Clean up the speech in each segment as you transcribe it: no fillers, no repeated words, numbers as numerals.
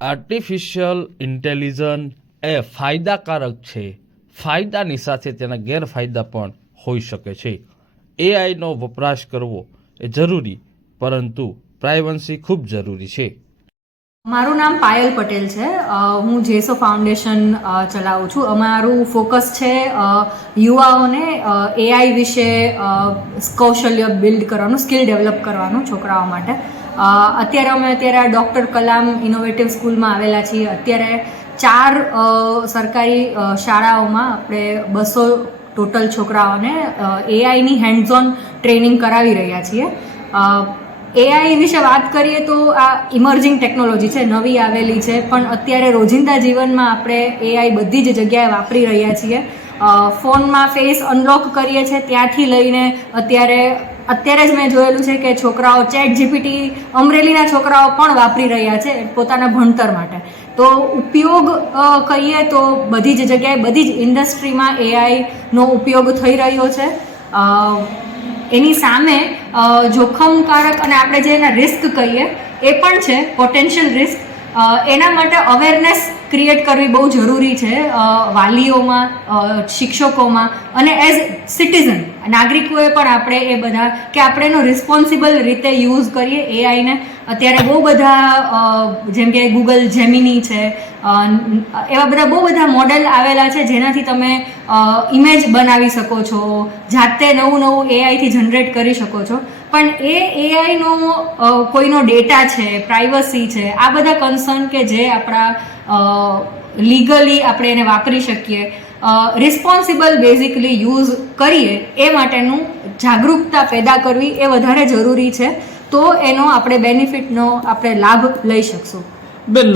Artificial intelligence એ ફાયદાકારક છે, ફાયદાની સાથે તેના ગેરફાયદા પણ હોઈ શકે છે. એઆઈનો વપરાશ કરવો એ જરૂરી, પરંતુ પ્રાઇવસી ખૂબ જરૂરી છે. મારું નામ પાયલ પટેલ છે. હું જેસો ફાઉન્ડેશન ચલાવું છું. અમારું ફોકસ છે યુવાઓને એઆઈ વિશે કૌશલ્ય બિલ્ડ કરવાનું, સ્કિલ ડેવલપ કરવાનું છોકરાઓ માટે. અત્યારે ડૉક્ટર કલામ ઇનોવેટિવ સ્કૂલમાં આવેલા છીએ. અત્યારે 4 સરકારી શાળાઓમાં આપણે 200 ટોટલ છોકરાઓને એઆઈની હેન્ડ્સ ઓન ટ્રેનિંગ કરાવી રહ્યા છીએ. એઆઈ વિશે વાત કરીએ તો આ ઇમર્જિંગ ટેકનોલોજી છે, નવી આવેલી છે, પણ અત્યારે રોજિંદા જીવનમાં આપણે એઆઈ બધી જ જગ્યાએ વાપરી રહ્યા છીએ. ફોનમાં ફેસ અનલોક કરીએ છીએ ત્યાંથી લઈને અત્યારે જ મેં જોયેલું છે કે છોકરાઓ ચેટ જીપીટી, અમરેલીના છોકરાઓ પણ વાપરી રહ્યા છે પોતાના ભણતર માટે. તો ઉપયોગ કહીએ તો બધી જ જગ્યાએ, બધી જ ઇન્ડસ્ટ્રીમાં એઆઈનો ઉપયોગ થઈ રહ્યો છે. એની સામે જોખમકારક અને આપણે જે એના રિસ્ક કહીએ એ પણ છે, પોટેન્શિયલ રિસ્ક. એના માટે અવેરનેસ ક્રિએટ કરવી બહુ જરૂરી છે વાલીઓમાં, શિક્ષકોમાં અને એઝ સિટીઝન નાગરિકોએ પણ આપણે એ બધા કે આપણે એનો રિસ્પોન્સિબલ રીતે યુઝ કરીએ એઆઈને. અત્યારે બહુ બધા જેમ કે ગૂગલ જેમિની છે, એવા બધા બહુ બધા મોડેલ આવેલા છે જેનાથી તમે ઇમેજ બનાવી શકો છો, જાતે નવું એઆઈથી જનરેટ કરી શકો છો. પણ એ એઆઈનો કોઈનો ડેટા છે, પ્રાઇવસી છે, આ બધા કન્સર્ન કે જે આપણા લીગલી આપણે એને વાપરી શકીએ, રિસ્પોન્સિબલ બેઝિકલી યુઝ કરીએ એ માટેનું જાગૃતતા પેદા કરવી એ વધારે જરૂરી છે. તો એનો આપણે બેનિફિટનો આપણે લાભ લઈ શકશું. બેન,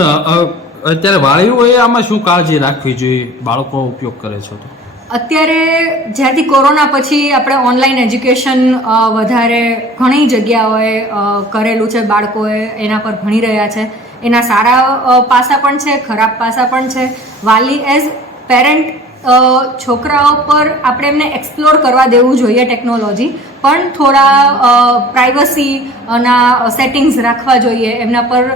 અત્યારે વાલીઓએ આમાં શું કાળજી રાખવી જોઈએ બાળકો ઉપયોગ કરે છે તો? અત્યારે જ્યારથી કોરોના પછી આપણે ઓનલાઈન એજ્યુકેશન વધારે ઘણી જગ્યાઓએ કરેલું છે, બાળકોએ એના પર ભણી રહ્યા છે. એના સારા પાસા પણ છે, ખરાબ પાસા પણ છે. વાલી એઝ પેરેન્ટ છોકરાઓ પર આપણે એમને એક્સપ્લોર કરવા દેવું જોઈએ ટેકનોલોજી, પણ થોડા પ્રાઇવસીના સેટિંગ્સ રાખવા જોઈએ. એમના પર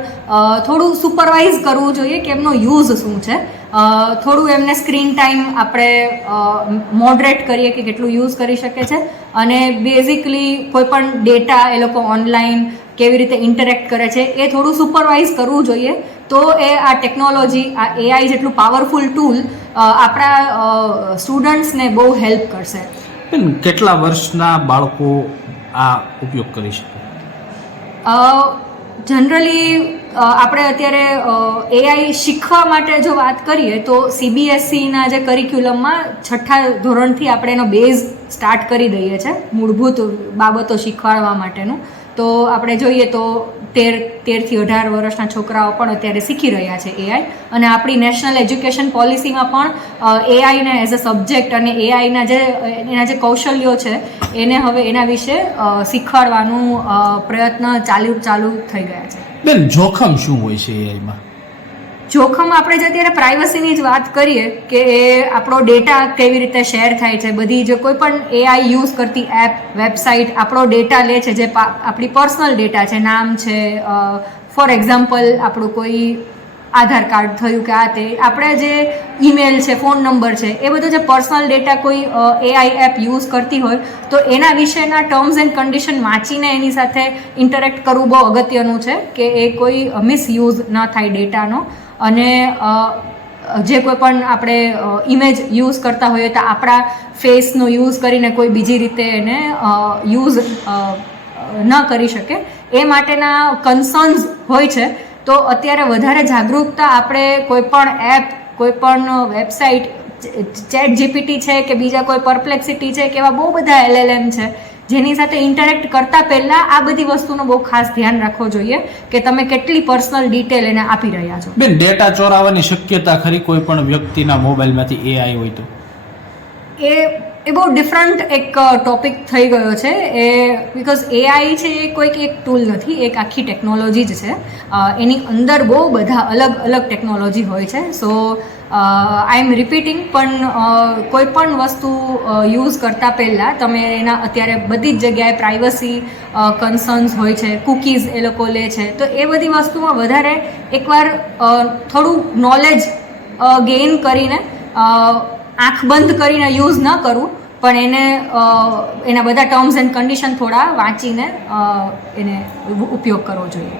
થોડું સુપરવાઇઝ કરવું જોઈએ કે એમનો યુઝ શું છે. થોડું એમને સ્ક્રીન ટાઈમ આપણે મોડરેટ કરીએ કે કેટલું યુઝ કરી શકે છે. અને બેઝિકલી કોઈ પણ ડેટા એ લોકો ઓનલાઈન કેવી રીતે ઇન્ટરેક્ટ કરે છે એ થોડું સુપરવાઇઝ કરવું જોઈએ. તો એ આ ટેકનોલોજી, આ એઆઈ જેટલું પાવરફુલ ટૂલ આપણા સ્ટુડન્ટ્સને બહુ હેલ્પ કરશે. કેટલા વર્ષના બાળકો આ ઉપયોગ કરી શકે? જનરલી આપણે અત્યારે એઆઈ શીખવા માટે જો વાત કરીએ તો સીબીએસઈના જે કરિક્યુલમમાં 6ઠ્ઠા ધોરણથી આપણે એનો બેઝ સ્ટાર્ટ કરી દઈએ છીએ, મૂળભૂત બાબતો શીખવાડવા માટેનું. તો આપણે જોઈએ તો 13 થી 18 વર્ષના છોકરાઓ પણ અત્યારે શીખી રહ્યા છે એઆઈ. અને આપણી નેશનલ એજ્યુકેશન પોલિસીમાં પણ એઆઈને એઝ અ સબ્જેક્ટ અને એઆઈના એના જે કૌશલ્યો છે એને હવે એના વિશે શીખવાડવાનું પ્રયત્ન ચાલુ થઈ ગયા છે. બેન, જોખમ શું હોય છે એઆઈમાં? જોખમ આપણે જે અત્યારે પ્રાઇવસીની જ વાત કરીએ કે એ આપણો ડેટા કેવી રીતે શેર થાય છે. બધી જે કોઈ પણ એઆઈ યુઝ કરતી એપ, વેબસાઇટ આપણો ડેટા લે છે, જે આપણી પર્સનલ ડેટા છે, નામ છે, ફોર એક્ઝામ્પલ આપણું કોઈ આધાર કાર્ડ થયું કે આ તે, આપણે જે ઈમેલ છે, ફોન નંબર છે, એ બધો જે પર્સનલ ડેટા કોઈ એઆઈ એપ યુઝ કરતી હોય તો એના વિશેના ટર્મ્સ એન્ડ કન્ડિશન વાંચીને એની સાથે ઇન્ટરેક્ટ કરવું બહુ અગત્યનું છે કે એ કોઈ મિસયુઝ ન થાય ડેટાનો. અને જે કોઈ પણ આપણે ઇમેજ યુઝ કરતા હોઈએ તો આપણા ફેસનો યુઝ કરીને કોઈ બીજી રીતે એને યુઝ ન કરી શકે એ માટેના કન્સર્ન્સ હોય છે. તો અત્યારે વધારે જાગૃતતા આપણે કોઈ પણ એપ, કોઈ પણ વેબસાઇટ, ચેટ જીપીટી છે કે બીજા કોઈ પરપ્લેક્સિટી છે કે એવા બહુ બધા એલએલએમ છે જેની સાથે ઇન્ટરેક્ટ કરતા પહેલાં આ બધી વસ્તુનો બહુ ખાસ ધ્યાન રાખવું જોઈએ કે તમે કેટલી પર્સનલ ડિટેલ એને આપી રહ્યા છો. બેન, ડેટા ચોરાવાની શક્યતા ખરી કોઈ પણ વ્યક્તિના મોબાઈલમાંથી એઆઈ હોય તો? એ એ બહુ ડિફરન્ટ એક ટોપિક થઈ ગયો છે એ બિકોઝ એઆઈ છે એ કોઈક એક ટૂલ નથી, એક આખી ટેકનોલોજી જ છે. એની અંદર બહુ બધા અલગ અલગ ટેકનોલોજી હોય છે. સો આઈ એમ રિપીટિંગ, પણ કોઈ પણ વસ્તુ યુઝ કરતાં પહેલાં તમે એના અત્યારે બધી જ જગ્યાએ પ્રાઇવસી કન્સર્ન્સ હોય છે, કૂકીઝ એ લોકો લે છે, તો એ બધી વસ્તુમાં વધારે એકવાર થોડું નોલેજ ગેઇન કરીને આંખ બંધ કરીને યુઝ ન કરવું, પણ એને એના બધા ટર્મ્સ એન્ડ કન્ડિશન થોડા વાંચીને એને ઉપયોગ કરવો જોઈએ.